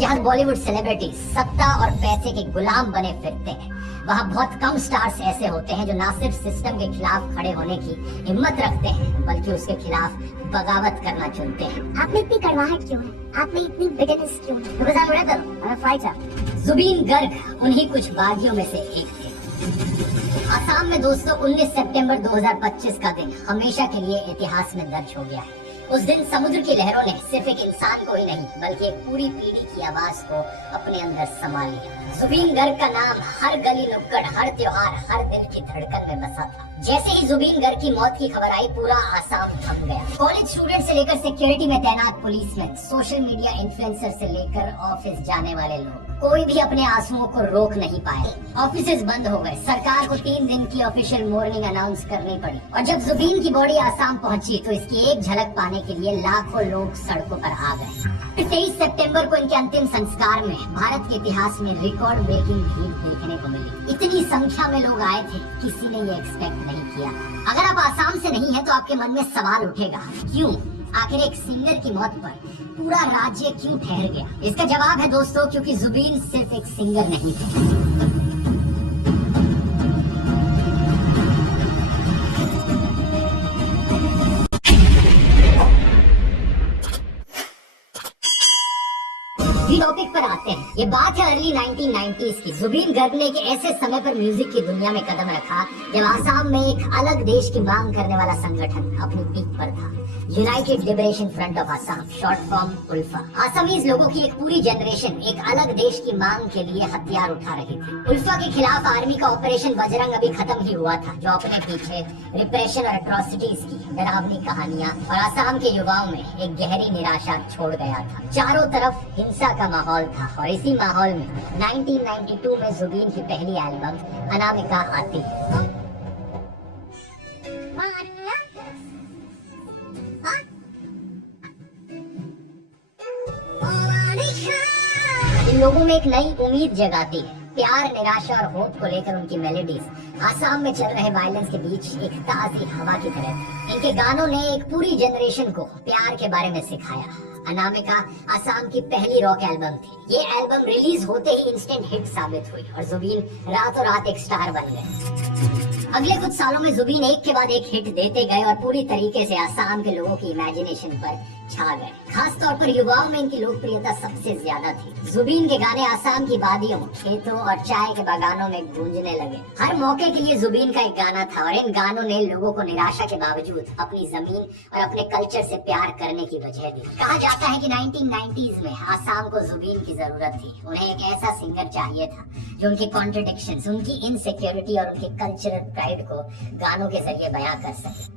जहाँ बॉलीवुड सेलिब्रिटीज सत्ता और पैसे के गुलाम बने फिरते हैं, वहाँ बहुत कम स्टार्स ऐसे होते हैं जो ना सिर्फ सिस्टम के खिलाफ खड़े होने की हिम्मत रखते हैं बल्कि उसके खिलाफ बगावत करना चुनते हैं। आप में इतनी कड़वाहट क्यों है? आप में इतनी बिटरनेस क्यों है? Because I'm rebel, I'm a fighter. Jubin Garg उन्हीं कुछ बागियों में से एक थे। असम में दोस्तों 19 सितंबर 2025 का दिन हमेशा के लिए इतिहास में दर्ज हो गया है। उस दिन समुद्र की लहरों ने सिर्फ एक इंसान को ही नहीं बल्कि एक पूरी पीढ़ी की आवाज को अपने अंदर समा लिया। जुबीन गर्ग का नाम हर गली नुक्कड़, हर त्योहार, हर दिल की धड़कन में बसा था। जैसे ही जुबीन गर्ग की मौत की खबर आई, पूरा आसाम थम गया। कॉलेज स्टूडेंट से लेकर सिक्योरिटी में तैनात पुलिसमैन, सोशल मीडिया इन्फ्लुएंसर से लेकर ऑफिस जाने वाले लोग, कोई भी अपने आंसुओं को रोक नहीं पाए। ऑफिसेज बंद हो गए, सरकार को 3 दिन की ऑफिशियल मॉर्निंग अनाउंस करनी पड़ी। और जब जुबीन की बॉडी आसाम पहुंची तो इसकी एक झलक पाने के लिए लाखों लोग सड़कों पर आ गए। 23 सितंबर को इनके अंतिम संस्कार में भारत के इतिहास में रिकॉर्ड ब्रेकिंग भीड़ देखने को मिली। इतनी संख्या में लोग आए थे, किसी ने ये एक्सपेक्ट नहीं किया। अगर आप आसाम से नहीं है तो आपके मन में सवाल उठेगा, क्यों? आखिर एक सिंगर की मौत पर पूरा राज्य क्यों ठहर गया? इसका जवाब है दोस्तों, क्योंकि जुबीन सिर्फ एक सिंगर नहीं थे। टॉपिक पर आते हैं। ये बात है अर्ली 1990s की। जुबीन गर्ग ने एक ऐसे समय पर म्यूजिक की दुनिया में कदम रखा जब आसाम में एक अलग देश की मांग करने वाला संगठन अपनी पीक पर था। United Liberation Front of Assam, short form ULFA. Assamese लोगों की एक पूरी जनरेशन एक अलग देश की मांग के लिए हथियार उठा रही थी। उल्फा के खिलाफ आर्मी का ऑपरेशन बजरंग अभी खत्म ही हुआ था, जो अपने पीछे रिप्रेशन और एट्रोसिटीज की डरावनी कहानियां और आसाम के युवाओं में एक गहरी निराशा छोड़ गया था। चारों तरफ हिंसा का माहौल था और इसी माहौल में 1992 में जुबीन की पहली एल्बम अनामिका आती है। इन लोगों में एक नई उम्मीद जगाती है। प्यार, निराशा और होप को लेकर उनकी मेलोडीज आसाम में चल रहे वायलेंस के बीच एक ताजी हवा की तरह। इनके गानों ने एक पूरी जनरेशन को प्यार के बारे में सिखाया। अनामिका आसाम की पहली रॉक एल्बम थी। ये एल्बम रिलीज होते ही इंस्टेंट हिट साबित हुई और जुबीन रातों रात एक स्टार बन गए। अगले कुछ सालों में जुबीन एक के बाद एक हिट देते गए और पूरी तरीके से आसाम के लोगों की इमेजिनेशन पर छा गए। खास तौर पर युवाओं में इनकी लोकप्रियता सबसे ज्यादा थी। जुबीन के गाने आसाम की वादियों, खेतों और चाय के बागानों में गूंजने लगे। हर मौके के लिए जुबीन का एक गाना था और इन गानों ने लोगों को निराशा के बावजूद अपनी जमीन और अपने कल्चर से प्यार करने की वजह दी। कहा जाता है कि 1990s में आसाम को जुबीन की जरूरत थी। उन्हें एक ऐसा सिंगर चाहिए था जो उनकी कॉन्ट्रडिक्शंस, उनकी इनसिक्योरिटी और उनके कल्चरल प्राइड को गानों के जरिए बयां कर सके।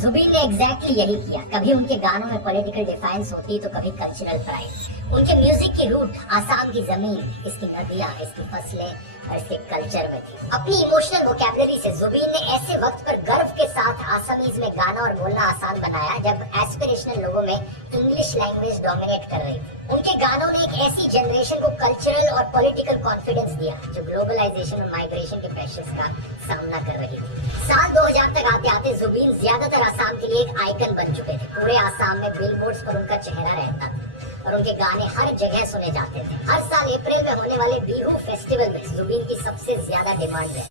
जुबीन ने एग्जैक्टली यही किया। कभी उनके गानों में पॉलिटिकल डिफाइंस होती तो कभी कल्चरल प्राइड। उनके म्यूजिक की रूट आसाम की जमीन, इसकी नदियां, इसकी फसलें और इसके कल्चर में थी। अपनी इमोशनल वोकैबुलरी से जुबीन ने ऐसे वक्त पर गर्व के साथ आसामीज में गाना और बोलना आसान बनाया जब एस्पिरेशनल लोगों में इंग्लिश लैंग्वेज डोमिनेट कर रही थी। उनके गानों ने एक ऐसी जनरेशन को कल्चरल और पॉलिटिकल कॉन्फिडेंस दिया जो ग्लोबलाइजेशन और माइग्रेशन के प्रेशर्स का सामना कर रही थी। साल 2000 तक आते आते जुबीन ज्यादातर आसाम के लिए एक आइकन बन चुके थे। पूरे आसाम में बिलबोर्ड्स पर उनका चेहरा रहता था और उनके गाने हर जगह सुने जाते थे। हर साल अप्रैल में होने वाले बिहू फेस्टिवल में जुबीन की सबसे ज्यादा डिमांड है।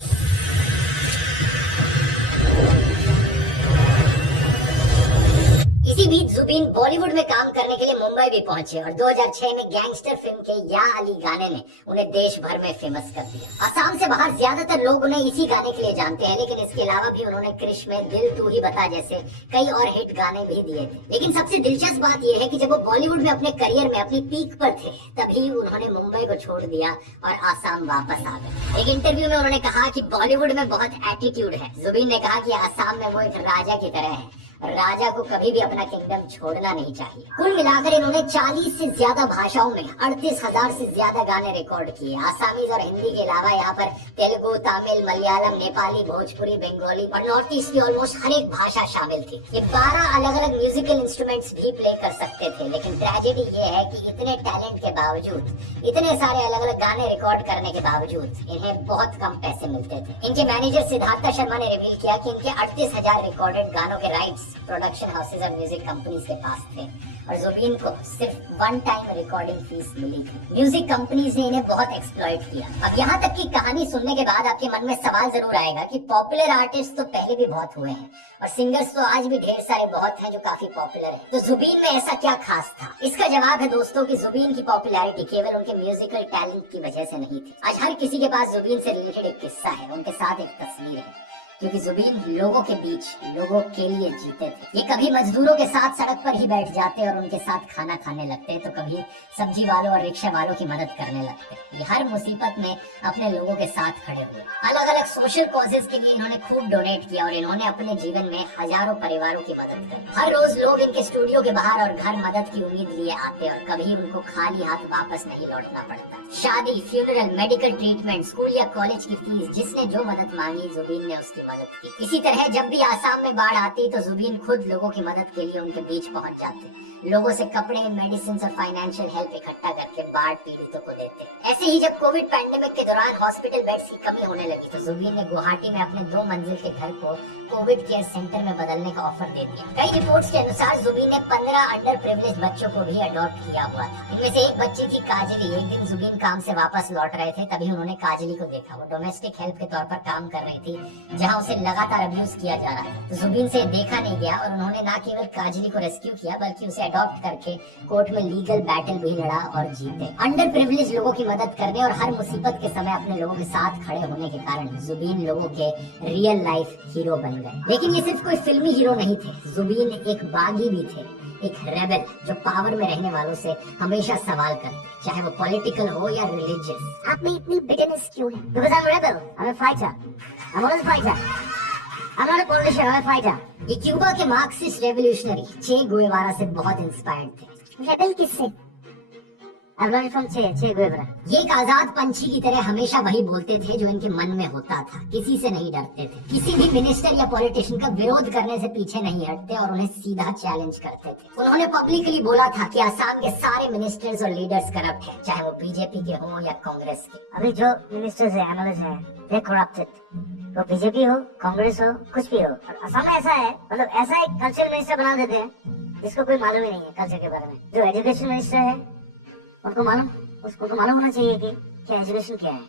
इसी बीच जुबीन बॉलीवुड में काम करने के लिए मुंबई भी पहुंचे और 2006 में गैंगस्टर फिल्म के या अली गाने ने उन्हें देश भर में फेमस कर दिया। आसाम से बाहर ज्यादातर लोग उन्हें इसी गाने के लिए जानते हैं, लेकिन इसके अलावा भी उन्होंने क्रिश में दिल तू ही बता जैसे कई और हिट गाने भी दिए थे। लेकिन सबसे दिलचस्प बात यह है कि जब वो बॉलीवुड में अपने करियर में अपनी पीक पर थे, तभी उन्होंने मुंबई को छोड़ दिया और आसाम वापस आ गए। एक इंटरव्यू में उन्होंने कहा कि बॉलीवुड में बहुत एटीट्यूड है। जुबीन ने कहा कि आसाम में वो एक राजा की तरह है। राजा को कभी भी अपना किंगडम छोड़ना नहीं चाहिए। कुल मिलाकर इन्होंने 40 से ज्यादा भाषाओं में 38,000 से ज्यादा गाने रिकॉर्ड किए। आसामीज और हिंदी के अलावा यहाँ पर तेलुगु, तमिल, मलयालम, नेपाली, भोजपुरी, बंगाली और नॉर्थ ईस्ट की ऑलमोस्ट हर एक भाषा शामिल थी। ये 12 अलग अलग म्यूजिकल इंस्ट्रूमेंट्स भी प्ले कर सकते थे, लेकिन ट्रेजेडी ये है कि इतने टैलेंट के बावजूद, इतने सारे अलग अलग गाने रिकॉर्ड करने के बावजूद इन्हें बहुत कम पैसे मिलते थे। इनके मैनेजर सिद्धार्थ शर्मा ने रिवील किया कि इनके 38,000 रिकॉर्डेड गानों के राइट्स प्रोडक्शन हाउसेज और म्यूजिक कंपनीज के पास थे और जुबीन को सिर्फ वन टाइम रिकॉर्डिंग फीस मिली थी। म्यूजिक कंपनीज ने इन्हें बहुत एक्सप्लॉइट किया। अब यहाँ तक की कहानी सुनने के बाद आपके मन में सवाल जरूर आएगा कि पॉपुलर आर्टिस्ट तो पहले भी बहुत हुए हैं और सिंगर्स तो आज भी ढेर सारे बहुत हैं जो काफी पॉपुलर हैं, तो जुबीन में ऐसा क्या खास था? इसका जवाब है दोस्तों कि जुबीन की पॉपुलैरिटी केवल उनके म्यूजिकल टैलेंट की वजह से नहीं थी। आज हर किसी के पास जुबीन से रिलेटेड एक किस्सा है, उनके साथ एक तस्वीर है, क्योंकि जुबीन लोगों के बीच लोगों के लिए जीते थे। ये कभी मजदूरों के साथ सड़क पर ही बैठ जाते और उनके साथ खाना खाने लगते, तो कभी सब्जी वालों और रिक्शा वालों की मदद करने लगते। ये हर मुसीबत में अपने लोगों के साथ खड़े हुए। अलग अलग सोशल कॉजेज के लिए इन्होंने खूब डोनेट किया और इन्होंने अपने जीवन में हजारों परिवारों की मदद की। हर रोज लोग इनके स्टूडियो के बाहर और घर मदद की उम्मीद लिए आते और कभी उनको खाली हाथ वापस नहीं लौटना पड़ता। शादी, फ्यूनरल, मेडिकल ट्रीटमेंट, स्कूल या कॉलेज की फीस, जिसने जो मदद मांगी जुबीन ने उसकी मदद की। इसी तरह जब भी आसाम में बाढ़ आती तो जुबीन खुद लोगों की मदद के लिए उनके बीच पहुंच जाते, लोगों से कपड़े, मेडिसिन और फाइनेंशियल हेल्प इकट्ठा करके बाढ़ पीड़ितों को देते। ऐसे ही जब कोविड पैंडेमिक के दौरान हॉस्पिटल बेड्स की कमी होने लगी तो जुबीन ने गुवाहाटी में अपने 2 मंजिल के घर को कोविड केयर सेंटर में बदलने का ऑफर दे दिया। कई रिपोर्ट्स के अनुसार जुबीन ने 15 अंडर प्रिविलेज बच्चों को भी अडॉप्ट किया हुआ था। इनमें से एक बच्ची थी काजली। एक दिन जुबीन काम से वापस लौट रहे थे, तभी उन्होंने काजली को देखा। वो डोमेस्टिक हेल्प के तौर पर काम कर रही थी, जहाँ उसे लगातार अब्यूज किया जा रहा था। तो जुबीन से देखा नहीं गया और उन्होंने न केवल काजली को रेस्क्यू किया बल्कि उसे अडॉप्ट करके कोर्ट में लीगल बैटल भी लड़ा और जीते। अंडर प्रिविलेज लोगों की मदद करने और हर मुसीबत के समय अपने लोगों के साथ खड़े होने के कारण जुबीन लोगों के रियल लाइफ हीरो बन गए। लेकिन ये सिर्फ कोई फिल्मी हीरो नहीं थे, जुबीन एक बागी भी थे, एक रेबेल जो पावर में रहने वालों से हमेशा सवाल करते, चाहे वो पॉलिटिकल हो या रिलीजियस। आप में इतनी बिटरनेस क्यों है? Because I'm a rebel, I'm a fighter, I'm always a fighter, I'm not a politician, I'm a fighter। ये क्यूबा के मार्क्सिस्ट रेवोल्यूशनरी चे गुएवारा से बहुत इंस्पायर्ड थे। रेबेल किससे? I've learned from Che Guevara। ये एक आजाद पंछी की तरह हमेशा वही बोलते थे जो इनके मन में होता था, किसी से नहीं डरते थे, किसी भी मिनिस्टर या पॉलिटिशियन का विरोध करने से पीछे नहीं हटते और उन्हें सीधा चैलेंज करते थे। उन्होंने पब्लिकली बोला था कि आसाम के सारे मिनिस्टर्स और लीडर्स करप्ट हैं, चाहे वो बीजेपी के हों या कांग्रेस के। अभी जो मिनिस्टर्स है, एमएलएस है, they corrupted। वो बीजेपी हो, कांग्रेस हो, कुछ भी हो। और असम में ऐसा है, मतलब ऐसा एक कल्चर मिनिस्टर बना देते हैं जिसको कोई मालूम ही नहीं है कल्चर के बारे में। जो एजुकेशन मिनिस्टर है उसको मालूम होना चाहिए कि एजुकेशन क्या है,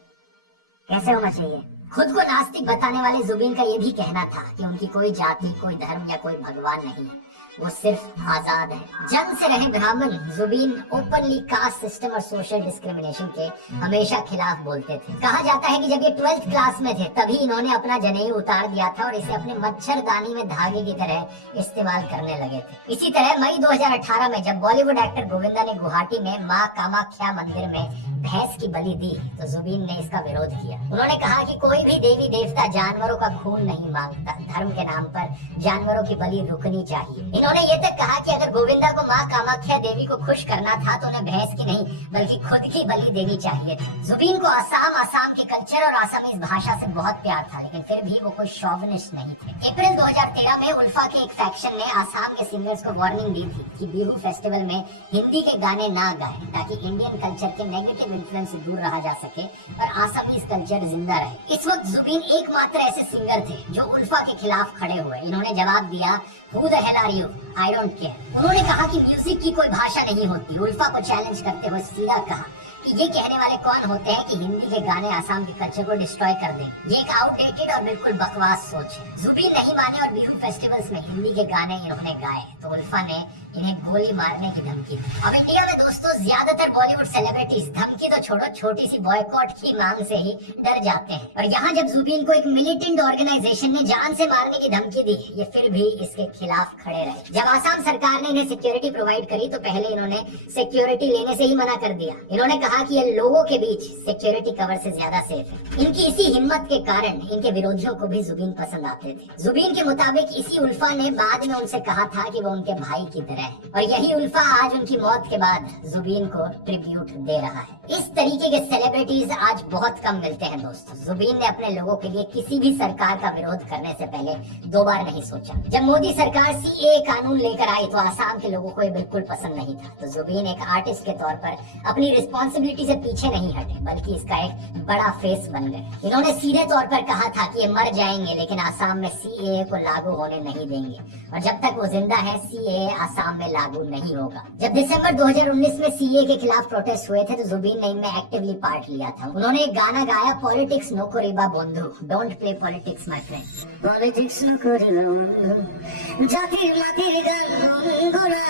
कैसे होना चाहिए। खुद को नास्तिक बताने वाले जुबीन का ये भी कहना था कि उनकी कोई जाति, कोई धर्म या कोई भगवान नहीं है, वो सिर्फ आजाद है। जंग से रहे ब्राह्मण जुबीन ओपनली कास्ट सिस्टम और सोशल डिस्क्रिमिनेशन के हमेशा खिलाफ बोलते थे। कहा जाता है कि जब ये 12th क्लास में थे तभी इन्होंने अपना जनेऊ उतार दिया था और इसे अपने मच्छरदानी में धागे की तरह इस्तेमाल करने लगे थे। इसी तरह मई 2018 में जब बॉलीवुड एक्टर गोविंदा ने गुवाहाटी में माँ कामाख्या मंदिर में भैंस की बलि दी तो जुबीन ने इसका विरोध किया। उन्होंने कहा कि कोई भी देवी देवता जानवरों का खून नहीं मांगता, धर्म के नाम पर जानवरों की बलि रुकनी चाहिए। इन्होंने ये तक कहा कि अगर गोविंदा को माँ कामाख्या देवी को खुश करना था तो उन्हें भैंस की नहीं बल्कि खुद की बलि देनी चाहिए थी। जुबीन को आसाम के कल्चर और आसामीज भाषा से बहुत प्यार था, लेकिन फिर भी वो कोई शॉविनिस्ट नहीं थे। अप्रैल 2013 में उल्फा के एक फैक्शन ने आसाम के सिंगर्स को वार्निंग दी थी कि बिहू फेस्टिवल में हिंदी के गाने ना गाएं ताकि इंडियन कल्चर के नेगेटिव इन्फ्लुएंस से दूर रहा जा सके और आसामीज कल्चर जिंदा रहे। इस वक्त जुबीन एकमात्र ऐसे सिंगर थे जो उल्फा के खिलाफ खड़े हुए। इन्होंने जवाब दिया, Who the hell are you? I don't care। उन्होंने कहा कि म्यूजिक की कोई भाषा नहीं होती। उल्फा को चैलेंज करते हुए सीधा कहा कि ये कहने वाले कौन होते हैं कि हिंदी के गाने आसाम के कल्चर को डिस्ट्रॉय कर दें। ये एक आउटडेटेड और बिल्कुल बकवास सोच है। जुबीन नहीं माने और बिहू फेस्टिवल्स में हिंदी के गाने इन्होंने गाए तो उल्फा ने इन्हें गोली मारने की धमकी दी। अब इंडिया में दोस्तों ज्यादातर बॉलीवुड सेलिब्रिटीज धमकी तो छोड़ो, छोटी सी बॉयकॉट की मांग से ही डर जाते हैं। और यहाँ जब जुबीन को एक मिलिटेंट ऑर्गेनाइजेशन ने जान से मारने की धमकी दी, ये फिर भी इसके खिलाफ खड़े रहे। जब आसाम सरकार ने इन्हें सिक्योरिटी प्रोवाइड करी तो पहले इन्होंने सिक्योरिटी लेने से ही मना कर दिया। इन्होंने कहा कि ये लोगों के बीच सिक्योरिटी कवर से ज्यादा सेफ है। इनकी इसी हिम्मत के कारण इनके विरोधियों को भी जुबीन पसंद आते थे। जुबीन के मुताबिक इसी उल्फा ने बाद में उनसे कहा था कि वो उनके भाई की तरह है, और यही उल्फा आज उनकी मौत के बाद जुबीन को ट्रिब्यूट दे रहा है। इस तरीके के सेलिब्रिटीज आज बहुत कम मिलते हैं दोस्तों। जुबीन ने अपने लोगों के लिए किसी भी सरकार का विरोध करने से पहले 2 बार नहीं सोचा। जब मोदी सरकार सीएए कानून लेकर आई तो आसाम के लोगों को ये बिल्कुल पसंद नहीं था, तो जुबीन एक आर्टिस्ट के तौर पर अपनी रिस्पॉन्सिबिलिटी से पीछे नहीं हटे, बल्कि इसका एक बड़ा फेस बन गए। इन्होंने सीधे तौर पर कहा था कि ये मर जाएंगे लेकिन आसाम में सीएए को लागू होने नहीं देंगे, और जब तक वो जिंदा है सीएए आसाम में लागू नहीं होगा। जब दिसंबर 2019 में सीएए के खिलाफ प्रोटेस्ट हुए थे तो जुबीन ने इनमें एक्टिवली पार्ट लिया था। उन्होंने एक गाना गाया, पॉलिटिक्स नो कोरिबा बंधु, don't play politics my friend. Politics नो कोरिबा बंधु, जातिर मातिर गान गोरा,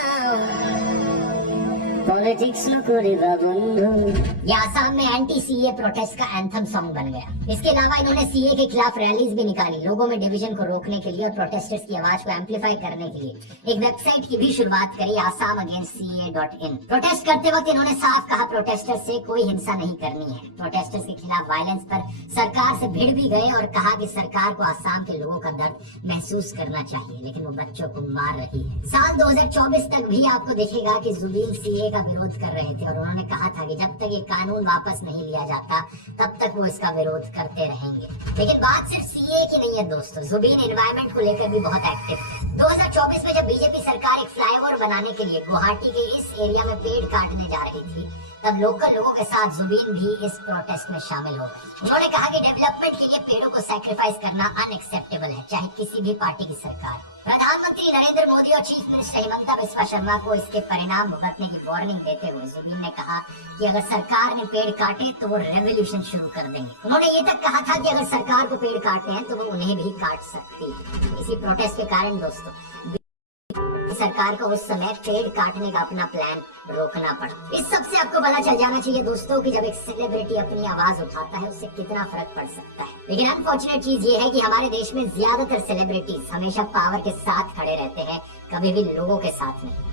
पॉलिटिक्स नो कोरिबा बंधु। ये आसाम में एंटी सीए प्रोटेस्ट का एंथम सॉन्ग बन गया। इसके अलावा इन्होंने सीए के खिलाफ रैलीज भी निकाली, लोगों में डिवीजन को रोकने के लिए और प्रोटेस्टर्स की आवाज को एम्पलीफाई करने के लिए एक वेबसाइट की भी शुरुआत करी, assam-against-CA.in। प्रोटेस्ट करते वक्त इन्होंने साफ कहा प्रोटेस्टर्स से कोई हिंसा नहीं करनी है। प्रोटेस्टर्स के खिलाफ वायलेंस पर सरकार से भिड़ भी गए और कहा कि सरकार को आसाम के लोगों का दर्द महसूस करना चाहिए, लेकिन वो बच्चों को मार रही है। साल 2024 तक भी आपको दिखेगा कि जुबीन सीए का विरोध कर रहे थे, और उन्होंने कहा था कि जब तक ये कानून वापस नहीं लिया जाता तब तक वो इसका विरोध करते रहेंगे। लेकिन बात सिर्फ सीए की नहीं है दोस्तों, जुबीन एनवायरमेंट को लेकर भी बहुत एक्टिव थे। 2024 में जब बीजेपी सरकार एक फ्लाईओवर बनाने के लिए गुवाहाटी के इस एरिया में पेड़ काटने जा रही थी, तब लोकल लोगों के साथ जुबीन भी इस प्रोटेस्ट में शामिल हो गए। उन्होंने कहा कि डेवलपमेंट के लिए पेड़ों को सैक्रिफाइस करना अनएक्सेप्टेबल है, चाहे किसी भी पार्टी की सरकार हो। प्रधानमंत्री नरेंद्र मोदी और चीफ मिनिस्टर हिमंता बिस्वा शर्मा को इसके परिणाम भुगतने की वार्निंग देते हुए जुबीन ने कहा कि अगर सरकार ने पेड़ काटे तो वो रेवोल्यूशन शुरू कर देंगे। उन्होंने ये तक कहा था कि अगर सरकार को पेड़ काटते हैं तो वो उन्हें भी काट सकती है। इसी प्रोटेस्ट के कारण दोस्तों सरकार को उस समय पेड़ काटने का अपना प्लान रोकना पड़ा। इस सब से आपको पता चल जाना चाहिए दोस्तों कि जब एक सेलिब्रिटी अपनी आवाज उठाता है उससे कितना फर्क पड़ सकता है। लेकिन अनफॉर्चुनेट चीज ये है कि हमारे देश में ज्यादातर सेलिब्रिटीज हमेशा पावर के साथ खड़े रहते हैं, कभी भी लोगों के साथ नहीं।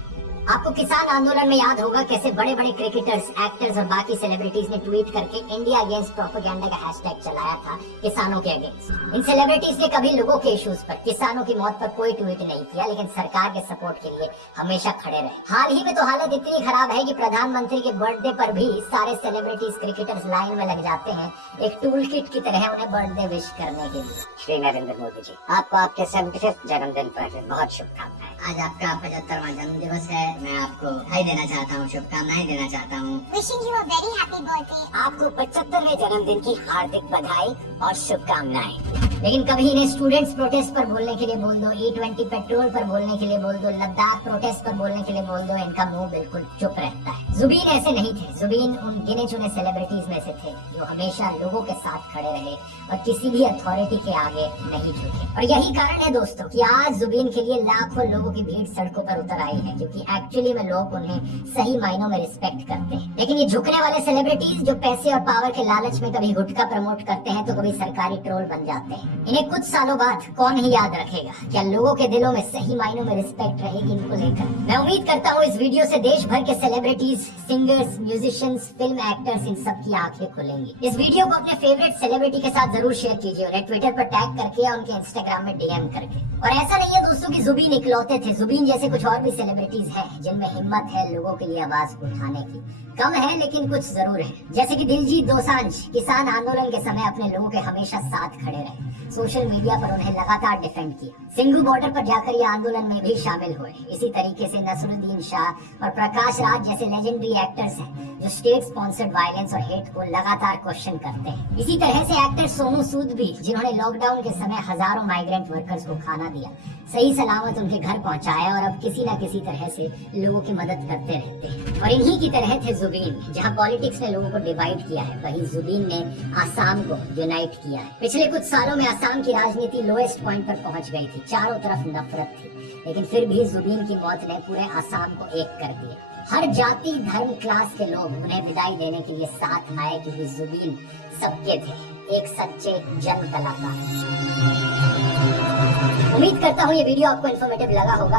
आपको किसान आंदोलन में याद होगा कैसे बड़े बड़े क्रिकेटर्स, एक्टर्स और बाकी सेलिब्रिटीज ने ट्वीट करके इंडिया अगेंस्ट प्रोपेगेंडा का हैशटैग चलाया था किसानों के अगेंस्ट। इन सेलिब्रिटीज ने कभी लोगों के इश्यूज पर, किसानों की मौत पर कोई ट्वीट नहीं किया, लेकिन सरकार के सपोर्ट के लिए हमेशा खड़े रहे। हाल ही में तो हालत इतनी खराब है कि प्रधानमंत्री के बर्थडे पर भी सारे सेलिब्रिटीज, क्रिकेटर्स लाइन में लग जाते हैं एक टूल किट की तरह उन्हें बर्थडे विश करने के लिए। श्री नरेंद्र मोदी जी, आपको आपके 75वें जन्मदिन पर बहुत शुभकामनाएं। आज आपका 75वां जन्म दिवस है, मैं आपको बधाई देना चाहता हूँ, शुभकामनाएं देना चाहता हूँ। Wishing you a very happy birthday. आपको 75वें जन्मदिन की हार्दिक बधाई और शुभकामनाएं। लेकिन कभी इन्हें स्टूडेंट्स प्रोटेस्ट पर बोलने के लिए बोल दो, E20 पेट्रोल पर बोलने के लिए बोल दो, लद्दाख प्रोटेस्ट पर बोलने के लिए बोल दो, इनका मुंह बिल्कुल चुप रहता है। जुबीन ऐसे नहीं थे। जुबीन उन गिने चुने सेलिब्रिटीज में से थे जो हमेशा लोगों के साथ खड़े रहे और किसी भी अथॉरिटी के आगे नहीं झुके। और यही कारण है दोस्तों कि आज जुबीन के लिए लाखों लोगों की भीड़ सड़कों पर उतर आई है, क्योंकि एक्चुअली में लोग उन्हें सही मायनों में रिस्पेक्ट करते हैं। लेकिन ये झुकने वाले सेलिब्रिटीज जो पैसे और पावर के लालच में कभी गुटखा प्रमोट करते हैं तो कभी सरकारी ट्रोल बन जाते हैं। इन्हें कुछ सालों बाद कौन ही याद रखेगा? क्या लोगों के दिलों में सही मायनों में रिस्पेक्ट रहेगी इनको लेकर? मैं उम्मीद करता हूँ इस वीडियो से देश भर के celebrities, singers, musicians, film actors, इन सब की आंखें खुलेंगी। इस वीडियो को अपने फेवरेट सेलिब्रिटी के साथ जरूर शेयर कीजिए, उन्हें ट्विटर पर टैग करके या उनके इंस्टाग्राम में डीएम करके। और ऐसा नहीं है दोस्तों कि जुबीन इकलौते थे। जुबीन जैसे कुछ और भी सेलिब्रिटीज हैं जिनमें हिम्मत है लोगों के लिए आवाज उठाने की। कम है लेकिन कुछ जरूर है, जैसे कि दिलजीत दोसांझ किसान आंदोलन के समय अपने लोगों के हमेशा साथ खड़े रहे, सोशल मीडिया पर उन्हें लगातार डिफेंड किया, सिंघू बॉर्डर पर जाकर ये आंदोलन में भी शामिल हुए। इसी तरीके से नसरुद्दीन शाह और प्रकाश राज जैसे लेजेंडरी एक्टर्स हैं जो स्टेट स्पॉन्सर्ड वायलेंस और हेट को लगातार क्वेश्चन करते हैं। इसी तरह से एक्टर सोनू सूद भी, जिन्होंने लॉकडाउन के समय हजारों माइग्रेंट वर्कर्स को खाना दिया, सही सलामत उनके घर पहुंचाया और अब किसी न किसी तरह से लोगों की मदद करते रहते हैं। और इन्हीं की तरह थे जुबीन। जहां पॉलिटिक्स ने लोगों को डिवाइड किया है, वहीं जुबीन ने आसाम को यूनाइट किया है। पिछले कुछ सालों में आसाम की राजनीति लोएस्ट पॉइंट पर पहुंच गई थी, चारों तरफ नफरत थी, लेकिन फिर भी जुबीन की मौत ने पूरे आसाम को एक कर दिया। हर जाति, धर्म, क्लास के लोग उन्हें विदाई देने के लिए साथ आए, क्योंकि जुबीन सबके थे, एक सच्चे जन कलाकार। उम्मीद करता हूँ ये वीडियो आपको इन्फॉर्मेटिव लगा होगा।